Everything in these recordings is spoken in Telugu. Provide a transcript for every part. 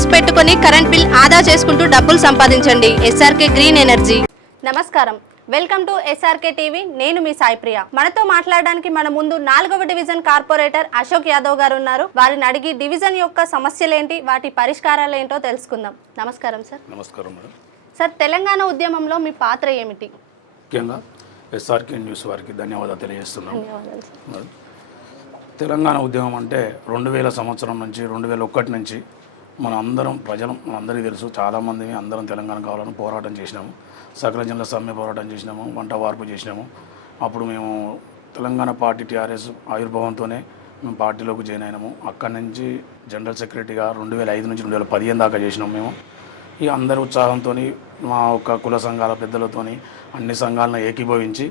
ప్యానెల్స్ పెట్టుకొని కరెంట్ బిల్ ఆదా చేసుకుంటూ డబ్బులు సంపాదించండి. SRK green energy. నమస్కారం, వెల్కమ్ టు ఎస్ఆర్కే టీవీ. నేను మీ సాయిప్రియ. మనతో మాట్లాడడానికి మన ముందు 4వ డివిజన్ కార్పొరేటర్ అశోక్ యాదవ్ గారు ఉన్నారు. వారిని అడిగి డివిజన్ యొక్క సమస్యలేంటి, వాటి పరిష్కారాలు ఏంటో తెలుసుకుందాం. నమస్కారం సార్. నమస్కారం మేడం. సార్, తెలంగాణ ఉద్యమంలో మీ పాత్ర ఏమిటి? ముఖ్యంగా ఎస్ఆర్కే న్యూస్ వారికి ధన్యవాదాలు తెలియజేస్తున్నాను. తెలంగాణ ఉద్యమం అంటే 2000 సంవత్సరం నుంచి 2001 నుంచి మనందరికీ తెలుసు. చాలామంది అందరం తెలంగాణ కావాలని పోరాటం చేసినాము. సకల జనుల సమ్మె పోరాటం చేసినాము, వంట వార్పు చేసినాము. అప్పుడు మేము తెలంగాణ పార్టీ టీఆర్ఎస్ ఆవిర్భావంతోనే మేము పార్టీలోకి జాయిన్ అయినాము. అక్కడి నుంచి జనరల్ సెక్రటరీగా 2005 నుంచి 2015 దాకా చేసినాము. మేము ఈ అందరి ఉత్సాహంతో మా ఒక కుల సంఘాల పెద్దలతో అన్ని సంఘాలను ఏకీభవించి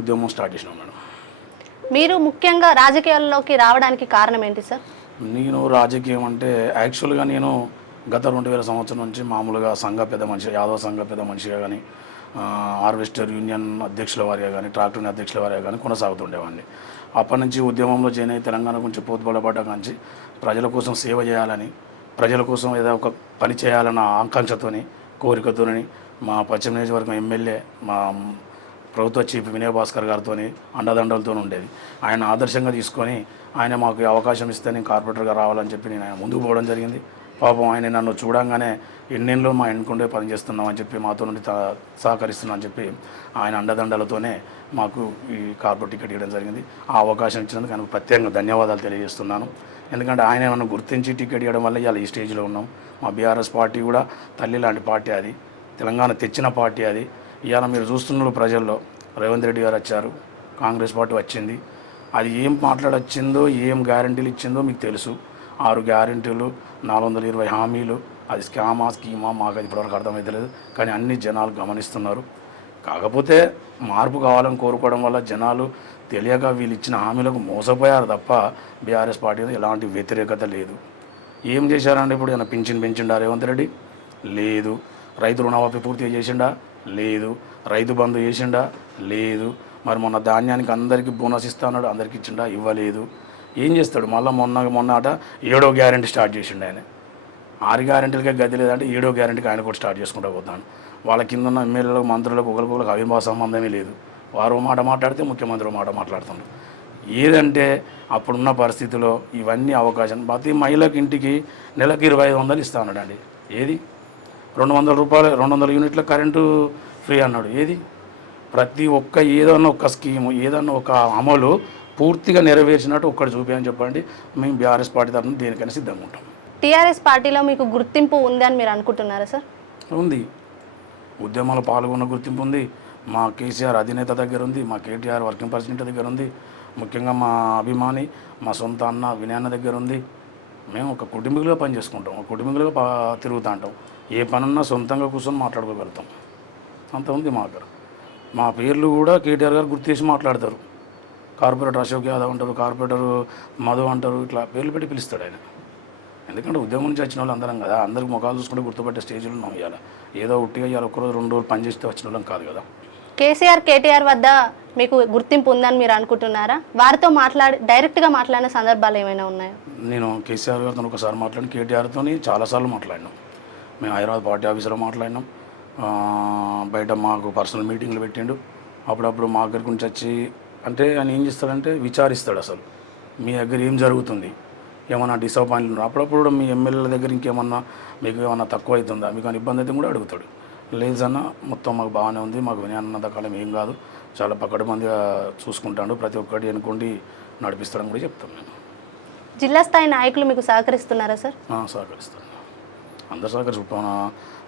ఉద్యమం స్టార్ట్ చేసినాం మేడం. మీరు ముఖ్యంగా రాజకీయాల్లోకి రావడానికి కారణం ఏంటి సార్? నేను రాజకీయం అంటే యాక్చువల్గా నేను గత 2000 సంవత్సరం నుంచి మామూలుగా సంఘ పెద్ద మనిషి, యాదవ సంఘ పెద్ద మనిషిగా కానీ, హార్వెస్టర్ యూనియన్ అధ్యక్షుల వారిగా కానీ, ట్రాక్టర్ అధ్యక్షుల వారిగా కానీ కొనసాగుతుండేవాడిని. అప్పటి నుంచి ఉద్యమంలో జాయిన్ అయ్యి తెలంగాణ గురించి పోతుబడబడ్డ నుంచి ప్రజల కోసం సేవ చేయాలని, ప్రజల కోసం ఏదో ఒక పని చేయాలన్న ఆకాంక్షతోని, కోరికతోని మా పశ్చిమ నియోజకవర్గం ఎమ్మెల్యే మా ప్రభుత్వ చీఫ్ వినయ్ భాస్కర్ గారితో అండదండలతో ఉండేది. ఆయన ఆదర్శంగా తీసుకొని ఆయన మాకు అవకాశం ఇస్తే నేను కార్పొరేటర్గా రావాలని చెప్పి నేను ఆయన ముందుకు పోవడం జరిగింది. పాపం ఆయన నన్ను చూడంగానే ఎన్నెన్నో మా ఎన్నుకుంటే పనిచేస్తున్నామని చెప్పి మాతో నుండి సహకరిస్తున్నా అని చెప్పి ఆయన అండదండలతోనే మాకు ఈ కార్పొరేట్ టికెట్ ఇవ్వడం జరిగింది. ఆ అవకాశం ఇచ్చినందుకు ఆయనకు ప్రత్యేకంగా ధన్యవాదాలు తెలియజేస్తున్నాను. ఎందుకంటే ఆయన నన్ను గుర్తించి టికెట్ ఇవ్వడం వల్ల ఇవాళ ఈ స్టేజ్లో ఉన్నాం. మా బీఆర్ఎస్ పార్టీ కూడా తల్లి లాంటి పార్టీ, అది తెలంగాణ తెచ్చిన పార్టీ. అది ఇవాళ మీరు చూస్తున్నారు ప్రజల్లో రేవంత్ రెడ్డి గారు వచ్చారు, కాంగ్రెస్ పార్టీ వచ్చింది. అది ఏం మాట్లాడొచ్చిందో, ఏం గ్యారంటీలు ఇచ్చిందో మీకు తెలుసు. 6 గ్యారంటీలు, 420 హామీలు. అది స్కామా స్కీమా మాకు అది ఇప్పటివరకు అర్థమవుతలేదు. కానీ అన్ని జనాలు గమనిస్తున్నారు. కాకపోతే మార్పు కావాలని కోరుకోవడం వల్ల జనాలు తెలియక వీళ్ళు ఇచ్చిన హామీలకు మోసపోయారు తప్ప బీఆర్ఎస్ పార్టీ ఎలాంటి వ్యతిరేకత లేదు. ఏం చేశారండి? ఇప్పుడు ఏమైనా పింఛన్ పెంచిండా రేవంత్ రెడ్డి? లేదు. రైతు రుణమాఫీ పూర్తిగా చేసిండా? లేదు. రైతు బంధు చేసిండా? లేదు. మరి మొన్న ధాన్యానికి అందరికీ బోనస్ ఇస్తా అన్నాడు, అందరికి ఇచ్చిండా? ఇవ్వలేదు. ఏం చేస్తాడు? మొన్న అట 7వ గ్యారెంటీ స్టార్ట్ చేసిండు ఆయన. 6 గ్యారెంటీలకే గది లేదంటే 7వ గ్యారెంటీకి ఆయన కూడా స్టార్ట్ చేసుకుంటూ పోతాను. వాళ్ళ కింద ఉన్న ఎమ్మెల్యేలకు, మంత్రులకు ఒకరికొకరికి అవిర్భావ సంబంధమే లేదు. వారు మాట మాట్లాడితే ముఖ్యమంత్రి మాట మాట్లాడుతుండ్రు. ఏదంటే అప్పుడున్న పరిస్థితిలో ఇవన్నీ అవకాశం. ప్రతి మహిళకి ఇంటికి నెలకు 2500 ఇస్తా అన్నాడండి. ఏది? 200 రూపాయలు, 200 యూనిట్ల కరెంటు ఫ్రీ అన్నాడు. ఏది? ప్రతి ఒక్క ఏదన్నా ఒక స్కీము, ఏదన్నా ఒక అమలు పూర్తిగా నెరవేర్చినట్టు ఒక్కటి చూపించని చెప్పండి. మేము బీఆర్ఎస్ పార్టీ తరఫున దేనికైనా సిద్ధంగా ఉంటాం. టీఆర్ఎస్ పార్టీలో మీకు గుర్తింపు ఉంది అని మీరు అనుకుంటున్నారా సార్? ఉంది. ఉద్యమాలు పాల్గొన్న గుర్తింపు ఉంది. మా కేసీఆర్ అధినేత దగ్గర ఉంది, మా కేటీఆర్ వర్కింగ్ ప్రెసిడెంట్ దగ్గర ఉంది, ముఖ్యంగా మా అభిమాని మా సొంత అన్న వినయన్న దగ్గర ఉంది. మేము ఒక కుటుంబీకులుగా పనిచేసుకుంటాం, ఒక కుటుంబీకులుగా తిరుగుతూ ఉంటాం. ఏ పనున్నా సొంతంగా కూర్చొని మాట్లాడుకోగలుగుతాం. అంత ఉంది మా దగ్గర. మా పేర్లు కూడా కేటీఆర్ గారు గుర్తు చేసి మాట్లాడతారు. కార్పొరేటర్ అశోక్ యాదవ్ అంటారు, కార్పొరేటర్ మధు అంటారు, ఇట్లా పేర్లు పెట్టి పిలుస్తాడు ఆయన. ఎందుకంటే ఉద్యమం నుంచి వచ్చిన వాళ్ళు అందరం కదా, అందరికి ముఖాలు చూసుకుంటే గుర్తుపట్టే స్టేజ్లో ఉన్నాం. ఇవాళ ఏదో ఉట్టిగా ఇవాళ ఒక్కరోజు 2 రోజులు పనిచేస్తే వచ్చిన వాళ్ళం కాదు కదా. కేసీఆర్, కేటీఆర్ వద్ద మీకు గుర్తింపు ఉందని మీరు అనుకుంటున్నారా? వారితో డైరెక్ట్గా మాట్లాడిన సందర్భాలు ఏమైనా ఉన్నాయా? నేను కేసీఆర్ గారితో ఒకసారి మాట్లాడిన, కేటీఆర్తో చాలాసార్లు మాట్లాడినాం. మేము హైదరాబాద్ పార్టీ ఆఫీసులో మాట్లాడినాం. బయట మాకు పర్సనల్ మీటింగ్లు పెట్టిండు. అప్పుడప్పుడు మా దగ్గర గురించి వచ్చి అంటే ఆయన ఏం చేస్తాడంటే విచారిస్తాడు, అసలు మీ దగ్గర ఏం జరుగుతుంది, ఏమన్నా డిసప్పాయింట్లు ఉన్నారు. అప్పుడప్పుడు కూడా మీ ఎమ్మెల్యేల దగ్గర ఇంకేమన్నా మీకు ఏమన్నా తక్కువ అవుతుందా, మీకు ఏమైనా ఇబ్బంది అయితే కూడా అడుగుతాడు. లేదన్న మొత్తం మాకు బాగానే ఉంది, మాకు వినయానంద కాలం ఏం కాదు, చాలా పక్కటి మందిగా చూసుకుంటాడు, ప్రతి ఒక్కటి ఎన్నుకోండి నడిపిస్తాడని కూడా చెప్తాను నేను. జిల్లా స్థాయి నాయకులు మీకు సహకరిస్తున్నారా సార్? సహకరిస్తాను. అందరు సహకరిస్తాం.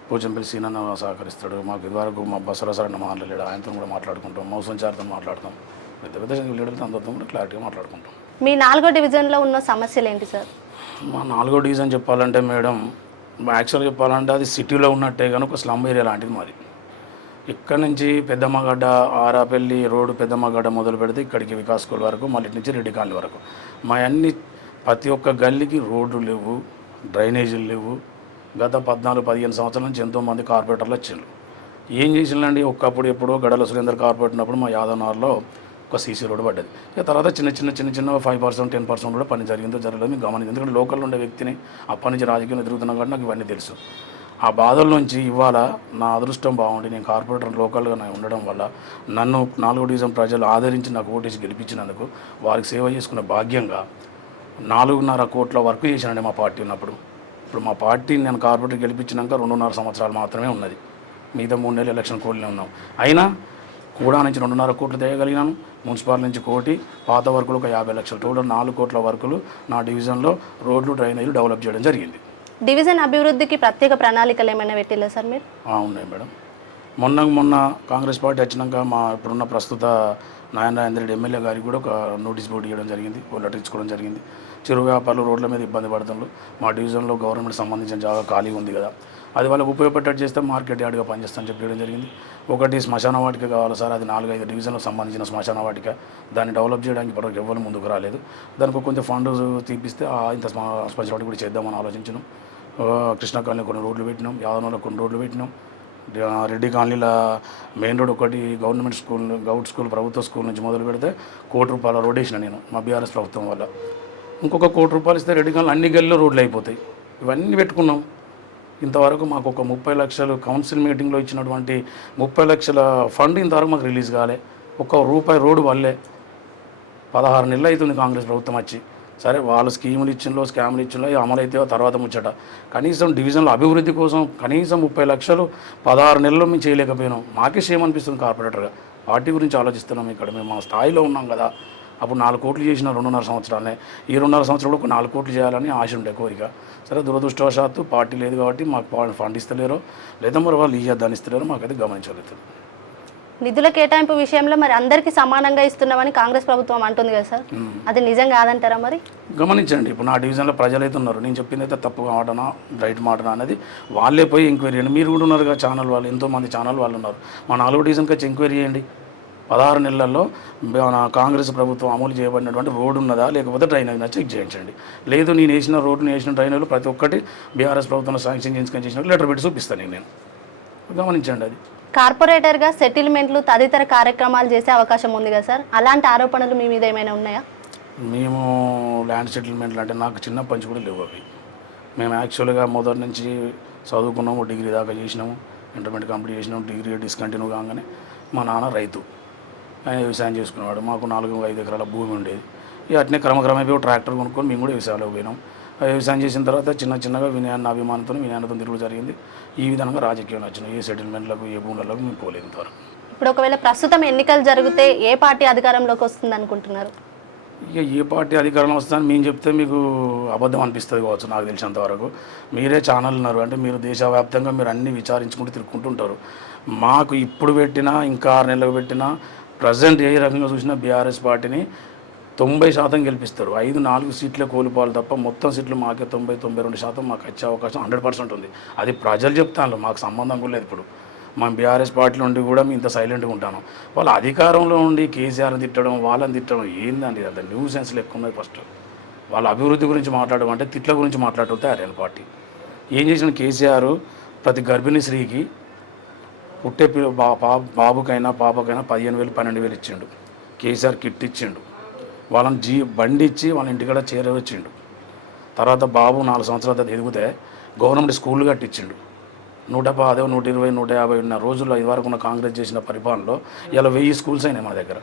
పోచంపల్లి సీనన్న సహకరిస్తాడు. మాకు ఇదివరకు మా బసవరాజన్న మాట్లాడాడు, ఆయనతో కూడా మాట్లాడుకుంటాం. మౌసం చారితో మాట్లాడతాం. పెద్ద పెద్ద లీడర్లతో అందరితో కూడా క్లారిటీగా మాట్లాడుకుంటాం. మీ 4వ డివిజన్లో ఉన్న సమస్యలు ఏంటి సార్? మా 4వ డివిజన్ చెప్పాలంటే మేడం, యాక్చువల్గా చెప్పాలంటే అది సిటీలో ఉన్నట్టే కానీ ఒక స్లమ్ ఏరియా లాంటిది మాది. ఇక్కడ నుంచి పెద్దమ్మగడ్డ, ఆరాపల్లి రోడ్డు పెద్దమ్మగడ్డ మొదలు పెడితే ఇక్కడికి వికాస్ స్కూల్ వరకు, మళ్ళీ నుంచి రెడ్డి కాలనీ వరకు మా అన్ని ప్రతి ఒక్క గల్లీకి రోడ్లు లేవు, డ్రైనేజీలు లేవు. గత 14-15 సంవత్సరాల నుంచి ఎంతోమంది కార్పొరేటర్లు వచ్చిండ్రు. ఏం చేసిందండి, ఒకప్పుడు ఎప్పుడో గడల సురేందర్ కార్పొరేటర్ ఉన్నప్పుడు మా యాదవ్ నగర్లో ఒక సీసీ రోడ్డు పడ్డది. ఇక తర్వాత చిన్న 5% 10% కూడా పని జరిగిందో జరగలేదు మీకు గమనించి, ఎందుకంటే లోకల్లో ఉండే వ్యక్తిని అప్పటి నుంచి రాజకీయంలో తిరుగుతున్నాం కాబట్టి నాకు ఇవన్నీ తెలుసు. ఆ బాధల నుంచి ఇవాళ నా అదృష్టం బాగుండి నేను కార్పొరేటర్ లోకల్గా నేను ఉండడం వల్ల నన్ను 4వ డివిజన్ ప్రజలు ఆదరించి నాకు ఓటేసి గెలిపించినందుకు వారికి సేవ చేసుకునే భాగ్యంగా 4.5 కోట్ల వర్క్ చేశానండి మా పార్టీ ఉన్నప్పుడు. ఇప్పుడు మా పార్టీని నేను కార్పొరేటర్ గెలిపించినాక 2.5 సంవత్సరాలు మాత్రమే ఉన్నది, మిగతా 3 నెలలు ఎలక్షన్ కోడ్లే ఉన్నాం. అయినా కూడా నుంచి 2.5 కోట్లు తేయగలిగినాను, మున్సిపాల్ నుంచి 1 కోటి, పాత వర్కులు ఒక 50 లక్షలు, టోటల్ 4 కోట్ల వర్కులు నా డివిజన్లో రోడ్లు డ్రైనేజీలు డెవలప్ చేయడం జరిగింది. డివిజన్ అభివృద్ధికి ప్రత్యేక ప్రణాళికలు ఏమైనా పెట్టిల్లా సార్ మీరు? ఉన్నాయి మేడం. మొన్న కాంగ్రెస్ పార్టీ వచ్చినాక మా ఇప్పుడున్న ప్రస్తుత నారాయణ రెడ్డి ఎమ్మెల్యే గారికి కూడా ఒక నోటీస్ బోర్డు ఇవ్వడం జరిగింది, ఒక లెటర్ ఇచ్చుకోవడం జరిగింది. చిరు వ్యాపారులు రోడ్ల మీద ఇబ్బంది పడుతున్నారు, మా డివిజన్లో గవర్నమెంట్ సంబంధించిన జాగా ఖాళీ ఉంది కదా, అది వాళ్ళకి ఉపయోగపడ్డట్టు చేస్తే మార్కెట్ యార్డ్గా పనిచేస్తామని చెప్పడం జరిగింది. ఒకటి శ్మశాన వాటిక కావాలి సార్, అది 4-5 డివిజన్లకు సంబంధించిన శ్మశాన వాటిక, దాన్ని డెవలప్ చేయడానికి ఇప్పటివరకు ఎవరు ముందుకు రాలేదు. దానికి కొంచెం ఫండ్ తీపిస్తే ఇంత శ్మశాన వాటిక కూడా చేద్దామని ఆలోచించినాం. కృష్ణా కాలనీ కొన్ని రోడ్లు పెట్టినాం, యాదవనంలో కొన్ని రోడ్లు పెట్టినాం, రెడ్డి కాలనీలో మెయిన్ రోడ్ ఒకటి గౌట్ స్కూల్ ప్రభుత్వ స్కూల్ నుంచి మొదలు పెడితే ₹1 కోటి రోడ్ వేసిన నేను మా బీఆర్ఎస్ ప్రభుత్వం వల్ల. ఇంకొక ₹1 కోటి ఇస్తే రెడ్డి కాలనీ అన్ని గల్లీలో రోడ్లు అయిపోతాయి. ఇవన్నీ పెట్టుకున్నాం. ఇంతవరకు మాకు ఒక 30 లక్షలు కౌన్సిల్ మీటింగ్లో ఇచ్చినటువంటి 30 లక్షల ఫండ్ ఇంతవరకు మాకు రిలీజ్ కాలే. ₹1 రోడ్డు వల్లే 16 నెలలు అవుతుంది కాంగ్రెస్ ప్రభుత్వం వచ్చి. సరే వాళ్ళు స్కీములు ఇచ్చిందో స్కాములు ఇచ్చిందో అమలు అయితే తర్వాత ముచ్చట, కనీసం డివిజన్ల అభివృద్ధి కోసం కనీసం 30 లక్షలు 16 నెలల్లో మేము చేయలేకపోయినాం. మాకే సేమ్ అనిపిస్తుంది కార్పొరేటర్గా. పార్టీ గురించి ఆలోచిస్తున్నాం. ఇక్కడ మేము మా స్థాయిలో ఉన్నాం కదా. అప్పుడు 4 కోట్లు చేసిన 2.5 సంవత్సరాలనే, ఈ 2.5 సంవత్సరాలు ఒక 4 కోట్లు చేయాలని ఆశ ఉండే కోరిక. సరే దురదృష్టవశాత్తు పార్టీ లేదు కాబట్టి మాకు ఫండ్ ఇస్తలేరో లేదా మరి వాళ్ళు దాన్ని ఇస్తలేరో మాకైతే గమనించలేదు. నిధుల కేటాయింపు విషయంలో మరి అందరికీ సమానంగా ఇస్తున్నామని కాంగ్రెస్ ప్రభుత్వం అంటుంది కదా సార్, అది నిజం కాదంటారా? మరి గమనించండి, ఇప్పుడు నా డివిజన్లో ప్రజలైతే ఉన్నారు, నేను చెప్పింది అయితే తప్పు మాటనా రైట్ మాటనా అనేది వాళ్ళే పోయి ఎంక్వైరీ చేయండి. మీరు కూడా ఉన్నారు కదా ఛానల్ వాళ్ళు, ఎంతోమంది ఛానల్ వాళ్ళు ఉన్నారు. మా 4వ డివిజన్కి వచ్చి ఎంక్వైరీ చేయండి. 16 నెలల్లో కాంగ్రెస్ ప్రభుత్వం అమలు చేయబడినటువంటి రోడ్డు ఉన్నదా లేకపోతే డ్రైనేజ్ చెక్ చేయించండి. లేదు నేను వేసిన డ్రైనేజ్లు ప్రతి ఒక్కటి బీఆర్ఎస్ ప్రభుత్వంలో శాంక్షన్ చేసిన లెటర్ పెట్టి చూపిస్తాను నేను. గమనించండి. అది కార్పొరేటర్గా సెటిల్మెంట్లు తదితర కార్యక్రమాలు చేసే అవకాశం ఉంది కదా సార్, అలాంటి ఆరోపణలు మీ మీద ఏమైనా ఉన్నాయా? మేము ల్యాండ్ సెటిల్మెంట్లు అంటే నాకు చిన్న పంచి కూడా లేవు అవి. మేము యాక్చువల్గా మొదటి నుంచి చదువుకున్నాము, డిగ్రీ దాకా చేసినాము, ఇంటర్మీడియట్ కంప్లీట్ చేసినాము. డిగ్రీ డిస్కంటిన్యూ కాగానే మా నాన్న రైతు, ఆయన వ్యవసాయం చేసుకునేవాడు. మాకు 4-5 ఎకరాల భూమి ఉండేది. ఇక అట్నే క్రమక్రమేపీ ట్రాక్టర్ కొనుక్కొని మేము కూడా వ్యవసాయంలోకి పోయినాం. వ్యవసాయం చేసిన తర్వాత చిన్నగా అభిమానంతో వినయానంతో తిరుగుడు జరిగింది. ఈ విధంగా రాజకీయం వచ్చినాయి. ఏ సెటిల్మెంట్లకు ఏ భూములకు మేము పోలేదు ఇంతవరకు. ఇప్పుడు ఒకవేళ ప్రస్తుతం ఎన్నికలు జరిగితే ఏ పార్టీ అధికారంలోకి వస్తుంది అనుకుంటున్నారు? ఇక ఏ పార్టీ అధికారంలో వస్తుందని మేము చెప్తే మీకు అబద్ధం అనిపిస్తుంది కావచ్చు. నాకు తెలిసినంతవరకు మీరే ఛానల్ ఉన్నారు అంటే మీరు దేశవ్యాప్తంగా మీరు అన్నీ విచారించుకుంటూ తిరుగుకుంటుంటారు. మాకు ఇప్పుడు పెట్టినా ఇంకా 6 నెలలకు పెట్టినా ప్రజెంట్ ఏ రకంగా చూసినా బీఆర్ఎస్ పార్టీని 90% గెలిపిస్తారు. 5-4 సీట్లే కోల్పోవాలి తప్ప మొత్తం సీట్లు మాకే 90-92% మాకు వచ్చే అవకాశం 100% ఉంది. అది ప్రజలు చెప్తాను, మాకు సంబంధం కూడా లేదు. ఇప్పుడు మా బీఆర్ఎస్ పార్టీలో ఉండి కూడా మేము ఇంత సైలెంట్గా ఉంటాను. వాళ్ళ అధికారంలో ఉండి కేసీఆర్ని తిట్టడం, వాళ్ళని తిట్టడం ఏందండి? అది న్యూ సెన్స్ లెక్క ఉన్నది. ఫస్ట్ వాళ్ళ అభివృద్ధి గురించి మాట్లాడడం అంటే తిట్ల గురించి మాట్లాడుతూ తయారైన పార్టీ. ఏం చేసిన కేసీఆర్ ప్రతి గర్భిణీ స్త్రీకి పుట్టే బాబుకైనా పాపకైనా 15,000 12,000 ఇచ్చిండు. కేసీఆర్ కిట్ ఇచ్చిండు. వాళ్ళని బండి ఇచ్చి వాళ్ళ ఇంటికాడ చేరవచ్చిండు. తర్వాత బాబు 4 సంవత్సరాల తర్వాత ఎదిగితే గవర్నమెంట్ స్కూళ్ళు కట్టించిండు. 110, 120, 150 ఉన్న రోజుల్లో ఇదివరకు ఉన్న కాంగ్రెస్ చేసిన పరిపాలనలో ఇలా 1000 స్కూల్స్ అయినాయి మన దగ్గర.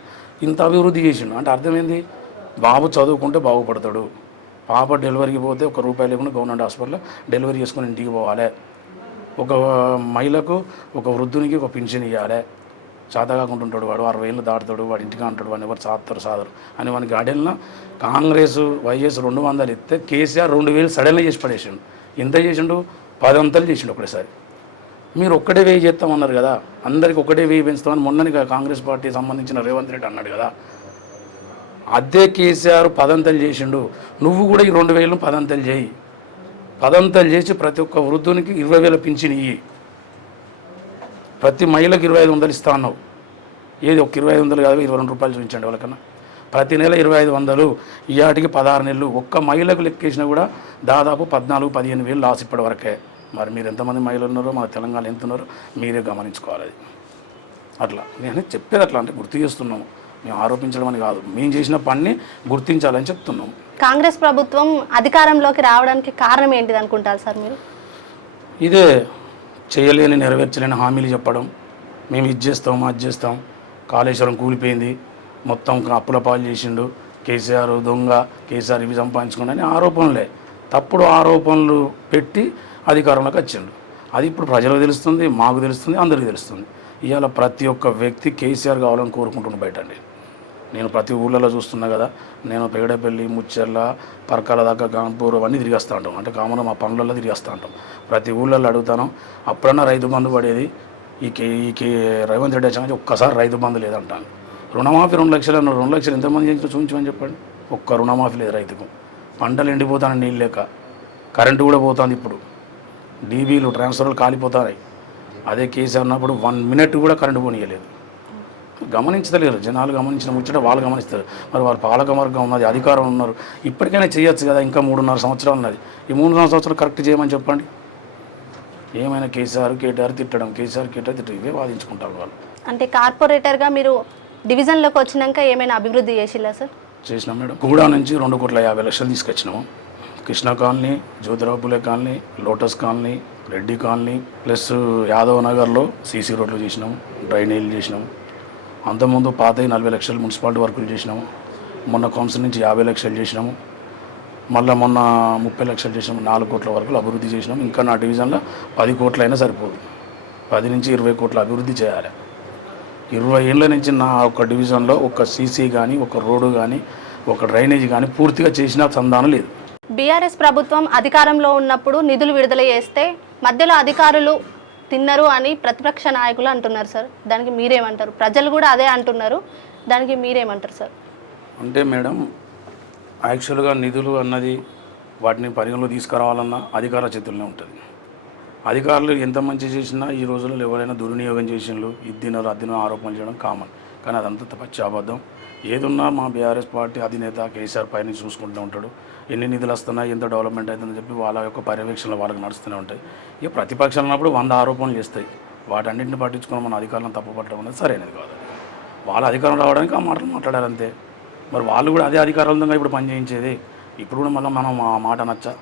ఇంత అభివృద్ధి చేసిండు అంటే అర్థమైంది, బాబు చదువుకుంటే బాగుపడతాడు. పాప డెలివరీకి పోతే ₹1 లేకుండా గవర్నమెంట్ హాస్పిటల్లో డెలివరీ చేసుకుని ఇంటికి పోవాలి. ఒక మహిళకు ఒక వృద్ధునికి ఒక పింఛన్ ఇవ్వాలి. చేతగాకుండా ఉంటాడు వాడు, 60 ఏళ్ళు దాటుతాడు, వాడు ఇంటిగా ఉంటాడు, వాడిని ఎవరు సాదరు అని వానికి గార్డెన్ల కాంగ్రెస్ వైఎస్ 200 ఇస్తే కేసీఆర్ 2,000 సడన్గా చేసి పడేసిండు. ఎంత చేసిండు? 10 వంతలు చేసిండు ఒకటేసారి. మీరు ఒక్కటే 1000 చేస్తామన్నారు కదా, అందరికి ఒకటే 1000 పెంచుతామని మొన్నని కాంగ్రెస్ పార్టీ సంబంధించిన రేవంత్ రెడ్డి అన్నాడు కదా. అదే కేసీఆర్ 10 వంతలు చేసిండు. నువ్వు కూడా ఈ 2,000 10 వంతలు చేయి. 10 వంతలు చేసి ప్రతి ఒక్క వృద్ధునికి 20,000 పింఛన్ ఇయ్యి. ప్రతి మహిళకు 2,500 ఇస్తా అన్నావు. ఏది ఒక 2,500 కాదు, ₹22 చూపించండి వాళ్ళకన్నా. ప్రతి నెల 2,500, ఈయాటికి 16 నెలలు. ఒక్క మహిళకు లెక్కేసినా కూడా దాదాపు 14-15 వేలు లాస్ ఇప్పటి వరకే. మరి మీరు ఎంతమంది మహిళలు ఉన్నారో మన తెలంగాణ ఎంత ఉన్నారో మీరే గమనించుకోవాలి. అది అట్లా నేను చెప్పేది అట్లా అంటే గుర్తు చేస్తున్నాము. మేము ఆరోపించడం అని కాదు, మేము చేసిన పనిని గుర్తించాలని చెప్తున్నాం. కాంగ్రెస్ ప్రభుత్వం అధికారంలోకి రావడానికి కారణం ఏంటిది అనుకుంటారు సార్ మీరు? ఇదే చేయలేని నెరవేర్చలేని హామీలు చెప్పడం, మేము ఇది చేస్తాం అది చేస్తాం, కాళేశ్వరం కూలిపోయింది, మొత్తం అప్పుల పాలు చేసిండు, కేసీఆర్ దొంగ, కేసీఆర్ ఇవి సంపాదించుకోండి ఆరోపణలే, తప్పుడు ఆరోపణలు పెట్టి అధికారంలోకి వచ్చిండు. అది ఇప్పుడు ప్రజలకు తెలుస్తుంది, మాకు తెలుస్తుంది, అందరికీ తెలుస్తుంది. ఇవాళ ప్రతి ఒక్క వ్యక్తి కేసీఆర్ కావాలని కోరుకుంటున్న బయట అండి. నేను ప్రతి ఊళ్ళలో చూస్తున్నా కదా, నేను పేడపల్లి, ముచ్చెర్ల, పరకాల దాకా, గాంపూర్ అవన్నీ తిరిగి వస్తూ ఉంటాం. అంటే కామన్గా మా పనులలో తిరిగి వస్తూ ఉంటాం. ప్రతి ఊళ్ళల్లో అడుగుతాను, అప్పుడన్నా రైతు బంధు పడేది, ఈ రేవంత్ రెడ్డి వచ్చాక ఒక్కసారి రైతు బంధు లేదంటాను. రుణమాఫీ 2 లక్షలు అన్నారు. 2 లక్షలు ఎంతమంది చేయించో చూపించమని చెప్పండి. ఒక్క రుణమాఫీ లేదు రైతుకు. పంటలు ఎండిపోతాను నీళ్ళు లేక, కరెంటు కూడా పోతుంది. ఇప్పుడు డీబీలు ట్రాన్స్ఫర్లు కాలిపోతాయి. అదే కేసీఆర్ ఉన్నప్పుడు 1 మినిట్ కూడా కరెంటు పోనీయలేదు. గమనించలేరు జనాలు, గమనించిన ముచ్చట వాళ్ళు గమనిస్తారు. మరి వారు పాలకవర్గం ఉన్నది, అధికారం ఉన్నారు, ఇప్పటికైనా చేయొచ్చు కదా. ఇంకా 3.5 సంవత్సరాలు ఉన్నది. ఈ 3.5 సంవత్సరాలు కరెక్ట్ చేయమని చెప్పండి. ఏమైనా కేసీఆర్ కేటీఆర్ తిట్టడం, కేసీఆర్ కేటీఆర్ తిట్టడం, ఇవే వాదించుకుంటారు వాళ్ళు. అంటే కార్పొరేటర్గా మీరు డివిజన్లోకి వచ్చినాక ఏమైనా అభివృద్ధి చేసిల్లా సార్? చేసినాం మేడం. గూడా నుంచి 2,50,00,000 తీసుకొచ్చినాము. Krishna colony, Jyotirao Phule colony, lotus colony, Reddy colony, plus Yadav నగర్లో సీసీ రోడ్లు చేసినాము, డ్రైనేజీలు చేసినాము. అంతకుముందు పాత 40 లక్షలు మున్సిపాలిటీ వర్కులు చేసినాము. మొన్న కౌన్సిల్ నుంచి 50 లక్షలు చేసినాము. మళ్ళీ మొన్న 30 లక్షలు చేసినాము. 4 కోట్ల వరకు అభివృద్ధి చేసినాము. ఇంకా నా డివిజన్లో 10 కోట్లు అయినా సరిపోదు. 10 నుంచి 20 కోట్ల అభివృద్ధి చేయాలి. 20 ఏళ్ళ నుంచి నా ఒక డివిజన్లో ఒక సీసీ కానీ, ఒక రోడ్డు కానీ, ఒక డ్రైనేజ్ కానీ పూర్తిగా చేసిన సంధానం లేదు. బీఆర్ఎస్ ప్రభుత్వం అధికారంలో ఉన్నప్పుడు నిధులు విడుదల చేస్తే మధ్యలో అధికారులు తిన్నరు అని ప్రతిపక్ష నాయకులు అంటున్నారు సార్. దానికి మీరేమంటారు? ప్రజలు కూడా అదే అంటున్నారు, దానికి మీరేమంటారు సార్? అంటే మేడం, యాక్చువల్గా నిధులు అన్నది వాటిని పరిగణలో తీసుకురావాలన్నా అధికార చేతుల్లోనే ఉంటుంది. అధికారులు ఎంత మంచి చేసినా ఈ రోజుల్లో ఎవరైనా దుర్వినియోగం చేసినలు, ఇద్దినరు అద్దిన ఆరోపణలు చేయడం కామన్. కానీ అదంతా పచ్చి అబద్ధం. ఏదున్నా మా బీఆర్ఎస్ పార్టీ అధినేత కేసీఆర్ పైన చూసుకుంటూ ఉంటాడు. ఎన్ని నిధులు వస్తున్నాయి, ఎంత డెవలప్మెంట్ అవుతుందని చెప్పి వాళ్ళ యొక్క పర్యవేక్షణలు వాళ్ళకి నడుస్తూనే ఉంటాయి. ఇక ప్రతిపక్షాలు ఉన్నప్పుడు 100 ఆరోపణలు చేస్తాయి. వాటన్నింటిని పట్టించుకొని మన అధికారులను తప్పుపట్టడం అనేది సరైనది కాదు. వాళ్ళ అధికారం రావడానికి ఆ మాటలు మాట్లాడారంతే. మరి వాళ్ళు కూడా అదే అధికారంగా ఇప్పుడు పనిచేయించేది. ఇప్పుడు కూడా మళ్ళీ మనం ఆ మాట నచ్చా,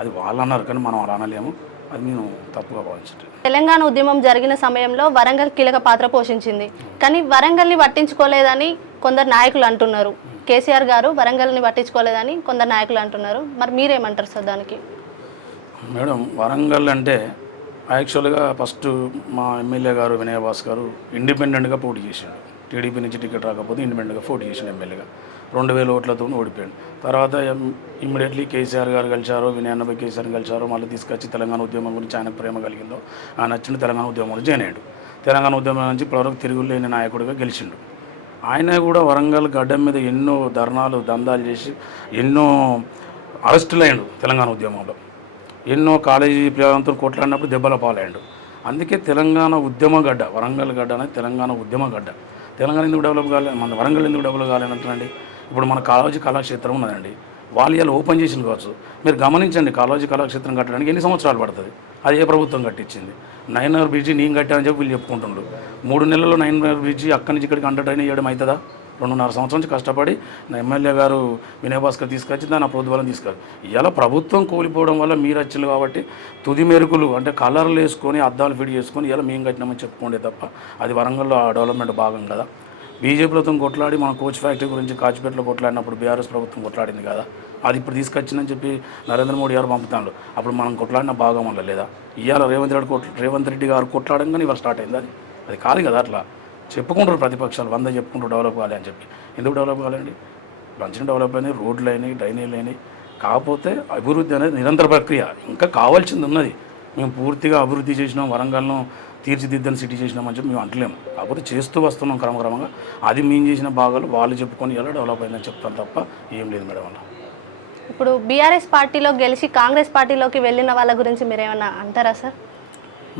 అది వాళ్ళు అన్నారు కానీ మనం అలా అనలేము. అది నేను తప్పుగా భావించట్లేదు. తెలంగాణ ఉద్యమం జరిగిన సమయంలో వరంగల్ కీలక పాత్ర పోషించింది, కానీ వరంగల్ని పట్టించుకోలేదని కొందరు నాయకులు అంటున్నారు. కేసీఆర్ గారు వరంగల్ని పట్టించుకోలేదని కొందరు నాయకులు అంటున్నారు. మరి మీరేమంటారు సార్ దానికి? మేడం, వరంగల్ అంటే యాక్చువల్గా ఫస్ట్ మా ఎమ్మెల్యే గారు వినయ్ భాస్ గారు ఇండిపెండెంట్గా పోటీ చేశాడు. టీడీపీ నుంచి టికెట్ రాకపోతే ఇండిపెండెంట్గా పోటీ చేశాడు. ఎమ్మెల్యేగా 2000 ఓట్లతో ఓడిపోయాడు. తర్వాత ఇమ్మీడియట్లీ కేసీఆర్ గారు కలిశారు, వినయ్ అన్నపై కేసీఆర్ని కలిశారు. మళ్ళీ తీసుకొచ్చి తెలంగాణ ఉద్యమం గురించి ఆయన ప్రేమ కలిగిందో ఆయన నచ్చిన తెలంగాణ ఉద్యమంలో జాయిన్ అయ్యాడు. తెలంగాణ ఉద్యమం నుంచి ఇప్పటివరకు తిరుగులేని నాయకుడిగా గెలిచిండు. ఆయన కూడా వరంగల్ గడ్డ మీద ఎన్నో ధర్నాలు దందాలు చేసి ఎన్నో అరెస్టులు అయ్యాడు. తెలంగాణ ఉద్యమంలో ఎన్నో కాలేజీ పిల్లలతో కొట్లాడినప్పుడు దెబ్బల పాలయ్యాడు. అందుకే తెలంగాణ ఉద్యమ గడ్డ వరంగల్ గడ్డ అనేది తెలంగాణ ఉద్యమ గడ్డ. తెలంగాణ ఎందుకు డెవలప్ కాలేదు, మన వరంగల్ ఎందుకు డెవలప్ కాలేనంటున్నాండి. ఇప్పుడు మన కాళోజీ కళాక్షేత్రం ఉన్నదండి, వాళ్ళు ఇలా ఓపెన్ చేసిన కావచ్చు. మీరు గమనించండి, కాళోజీ కళాక్షేత్రం కట్టడానికి ఎన్ని సంవత్సరాలు పడుతుంది? అది ఏ ప్రభుత్వం కట్టించింది? 9 బ్రిడ్జి నేను కట్టానని చెప్పి వీళ్ళు చెప్పుకుంటుండ్రు. 3 నెలల్లో 9 బ్రిడ్జి అక్కడి నుంచి ఇక్కడికి అండర్టైన్ చేయడం అవుతుందా? 2.5 సంవత్సరం నుంచి కష్టపడి నా ఎమ్మెల్యే గారు వినయ్ భాస్కర్ తీసుకొచ్చి దాని ప్రభుత్వాలను తీసుకొచ్చి ఇలా ప్రభుత్వం కూలిపోవడం వల్ల మీరు వచ్చింది కాబట్టి తుది మెరుకులు అంటే కలర్లు వేసుకొని అద్దాలు ఫిట్ చేసుకొని ఇలా మేము కట్టినామని చెప్పుకోండి తప్ప అది వరంగల్లో డెవలప్మెంట్ భాగం కదా. బీజేపీలతో కొట్లాడి మన కోచ్ ఫ్యాక్టరీ గురించి కాచిపేటలో కొట్లాడినప్పుడు బీఆర్ఎస్ ప్రభుత్వం కొట్లాడింది కదా, అది ఇప్పుడు తీసుకొచ్చిందని చెప్పి నరేంద్ర మోడీ గారు పంపుతాను. అప్పుడు మనం కొట్లాడిన భాగం వల్ల లేదా ఇవాళ రేవంత్ రెడ్డి గారు కొట్లాడంగానే ఇవాళ స్టార్ట్ అయింది. అది కాదు కదా. అట్లా చెప్పుకుంటారు ప్రతిపక్షాలు 100 చెప్పుకుంటారు డెవలప్ కావాలి అని చెప్పి. ఎందుకు డెవలప్ కావాలండి? మంచిగా డెవలప్ అయినాయి, రోడ్లు అయినాయి, డ్రైనేజీలు అయినాయి. కాకపోతే అభివృద్ధి అనేది నిరంతర ప్రక్రియ, ఇంకా కావాల్సింది ఉన్నది. మేము పూర్తిగా అభివృద్ధి చేసినాం, వరంగల్ను తీర్చిదిద్దని సిటీ చేసినామని చెప్పి మేము అంటలేము. కాకపోతే చేస్తూ వస్తున్నాం క్రమక్రమంగా. అది మేము చేసిన భాగాలు వాళ్ళు చెప్పుకొని ఎలా డెవలప్ అయిందని చెప్తాను తప్ప ఏం లేదు మేడం. అలా ఇప్పుడు బీఆర్ఎస్ పార్టీలో గెలిచి కాంగ్రెస్ పార్టీలోకి వెళ్ళిన వాళ్ళ గురించి మీరు ఏమన్నా అంటారా సార్?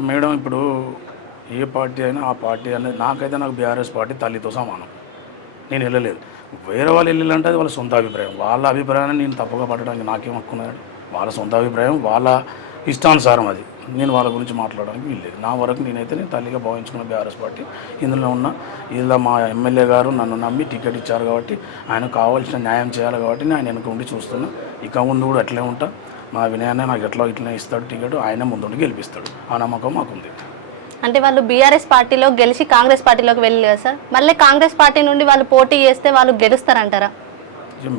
మేడం, ఇప్పుడు ఏ పార్టీ అయినా ఆ పార్టీ అనేది నాకు బీఆర్ఎస్ పార్టీ తల్లితో సమానం. నేను వెళ్ళలేదు. వేరే వాళ్ళు వెళ్ళాలంటే అది వాళ్ళ సొంత అభిప్రాయం. వాళ్ళ అభిప్రాయాన్ని నేను తప్పుగా పట్టడానికి నాకేం హక్కున్నదండి? వాళ్ళ సొంత అభిప్రాయం, వాళ్ళ ఇష్టానుసారం. అది నేను వాళ్ళ గురించి మాట్లాడడానికి వీల్లేదు. నా వరకు నేను తల్లిగా భావించుకున్న బీఆర్ఎస్ పార్టీ ఇందులో ఉన్న ఇలా మా ఎమ్మెల్యే గారు నన్ను నమ్మి టికెట్ ఇచ్చారు కాబట్టి ఆయనకు కావాల్సిన న్యాయం చేయాలి కాబట్టి నేను వెనక ఉండి చూస్తున్నా. ఇక ముందు కూడా అట్లే ఉంటా. మా వినయాన్ని నాకు ఇట్లనే ఇస్తాడు టికెట్, ఆయన ముందుండి గెలిపిస్తాడు. ఆ నమ్మకం మాకుంది. అంటే వాళ్ళు బీఆర్ఎస్ పార్టీలో గెలిచి కాంగ్రెస్ పార్టీలోకి వెళ్ళి కదా సార్, మళ్ళీ కాంగ్రెస్ పార్టీ నుండి వాళ్ళు పోటీ చేస్తే వాళ్ళు గెలుస్తారంటారా?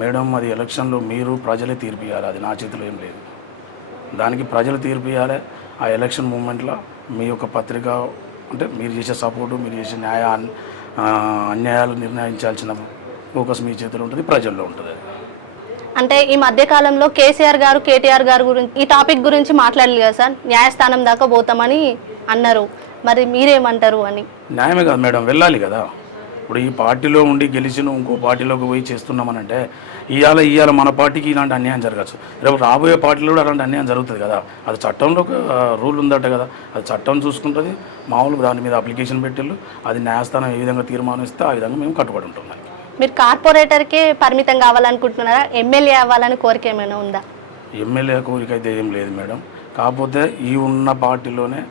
మేడం, అది ఎలక్షన్లో మీరు ప్రజలే తీర్పు ఇవ్వాలి, అది నా చేతిలో ఏం లేదు. దానికి ప్రజలు తీర్పు ఇవ్వాలి. ఆ ఎలక్షన్ మూమెంట్లో మీ యొక్క పత్రిక అంటే మీరు చేసే సపోర్టు, మీరు చేసే అన్యాయాలు నిర్ణయించాల్సిన ఫోకస్ మీ చేతిలో ఉంటుంది, ప్రజల్లో ఉంటుంది. అంటే ఈ మధ్య కాలంలో కేసీఆర్ గారు కేటీఆర్ గారు గురించి ఈ టాపిక్ గురించి మాట్లాడలేదు కదా సార్, న్యాయస్థానం దాకా పోతామని అన్నారు. మరి మీరేమంటారు అని? న్యాయమే కదా మేడం, వెళ్ళాలి కదా. ఇప్పుడు ఈ పార్టీలో ఉండి గెలిచిన ఇంకో పార్టీలోకి పోయి చేస్తున్నామనంటే ఇవాళ మన పార్టీకి ఇలాంటి అన్యాయం జరగచ్చు, రేపు రాబోయే పార్టీలో కూడా అలాంటి అన్యాయం జరుగుతుంది కదా. అది చట్టంలో ఒక రూల్ ఉందట కదా, అది చట్టం చూసుకుంటుంది. మామూలుగా దాని మీద అప్లికేషన్ పెట్టిళ్ళు, అది న్యాయస్థానం ఏ విధంగా తీర్మానిస్తే ఆ విధంగా మేము కట్టుబడి ఉంటాం. మీరు కార్పొరేటర్కే పరిమితం కావాలనుకుంటున్నారా? ఎమ్మెల్యే అవ్వాలని కోరిక ఏమైనా ఉందా? ఎమ్మెల్యే కోరిక అయితే ఏం లేదు మేడం. కాకపోతే ఈ ఉన్న పార్టీలోనే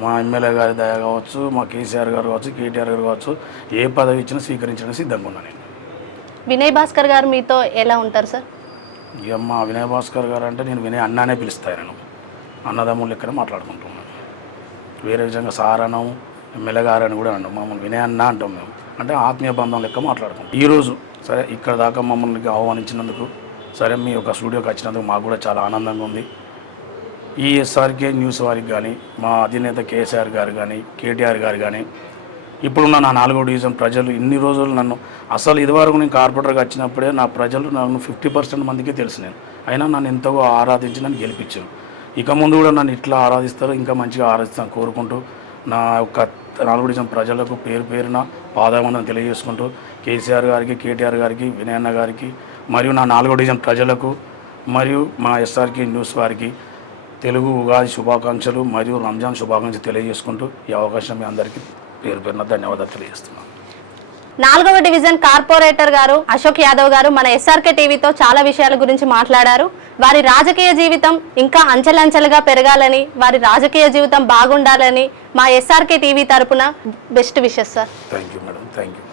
మా ఎమ్మెల్యే గారి దయ కావచ్చు, మా కేసీఆర్ గారు కావచ్చు, కేటీఆర్ గారు కావచ్చు, ఏ పదవి ఇచ్చినా స్వీకరించడానికి సిద్ధంగా ఉన్నాను నేను. వినయ్ భాస్కర్ గారు మీతో ఎలా ఉంటారు సార్? ఇక మా వినయ్ భాస్కర్ గారు అంటే నేను వినయ్ అన్నానే పిలుస్తాను. నేను అన్నదమ్ములు లెక్కనే మాట్లాడుకుంటున్నాను. వేరే విధంగా సార్ అన్నాము, ఎమ్మెల్యే గారు అని కూడా అన్నాం. మమ్మల్ని వినయ్ అన్న అంటాం మేము, అంటే ఆత్మీయ బంధం లెక్క మాట్లాడుకుంటాం. ఈరోజు సరే ఇక్కడ దాకా మమ్మల్ని ఆహ్వానించినందుకు, సరే మీ యొక్క స్టూడియోకి వచ్చినందుకు మాకు కూడా చాలా ఆనందంగా ఉంది. ఈ ఎస్ఆర్కే న్యూస్ వారికి కానీ, మా అధినేత కేసీఆర్ గారు కానీ, కేటీఆర్ గారు కానీ, ఇప్పుడున్న నా 4వ డివిజన్ ప్రజలు ఇన్ని రోజులు నన్ను అసలు ఇదివరకు నేను కార్పొరేటర్గా వచ్చినప్పుడే నా ప్రజలు నన్ను 50% మందికి తెలుసు. నేను అయినా నన్ను ఎంతగా ఆరాధించి నన్ను గెలిపించారు. ఇక ముందు కూడా నన్ను ఇట్లా ఆరాధిస్తారు, ఇంకా మంచిగా ఆరాధిస్తాను కోరుకుంటూ నా యొక్క 4వ డివిజన్ ప్రజలకు పేరున పాదాభివందనం తెలియజేసుకుంటూ కేసీఆర్ గారికి, కేటీఆర్ గారికి, వినయన్న గారికి మరియు నా 4వ డివిజన్ ప్రజలకు మరియు మా ఎస్ఆర్కే న్యూస్ వారికి తెలుగు ఉగాది శుభాకాంక్షలు మరియు రంజాన్ శుభాకాంక్షలు తెలియజేసుకుంటూ ఈ అవకాశం మీ అందరికీ పేరున ధన్యవాదాలు తెలియజేస్తున్నాను. 4వ డివిజన్ కార్పొరేటర్ గారు అశోక్ యాదవ్ గారు మన ఎస్ఆర్కే టీవీతో చాలా విషయాల గురించి మాట్లాడారు. వారి రాజకీయ జీవితం ఇంకా అంచెలంచెలుగా పెరగాలని, వారి రాజకీయ జీవితం బాగుండాలని మా ఎస్ఆర్కే టీవీ తరపున best wishes sir. Thank you madam, thank you.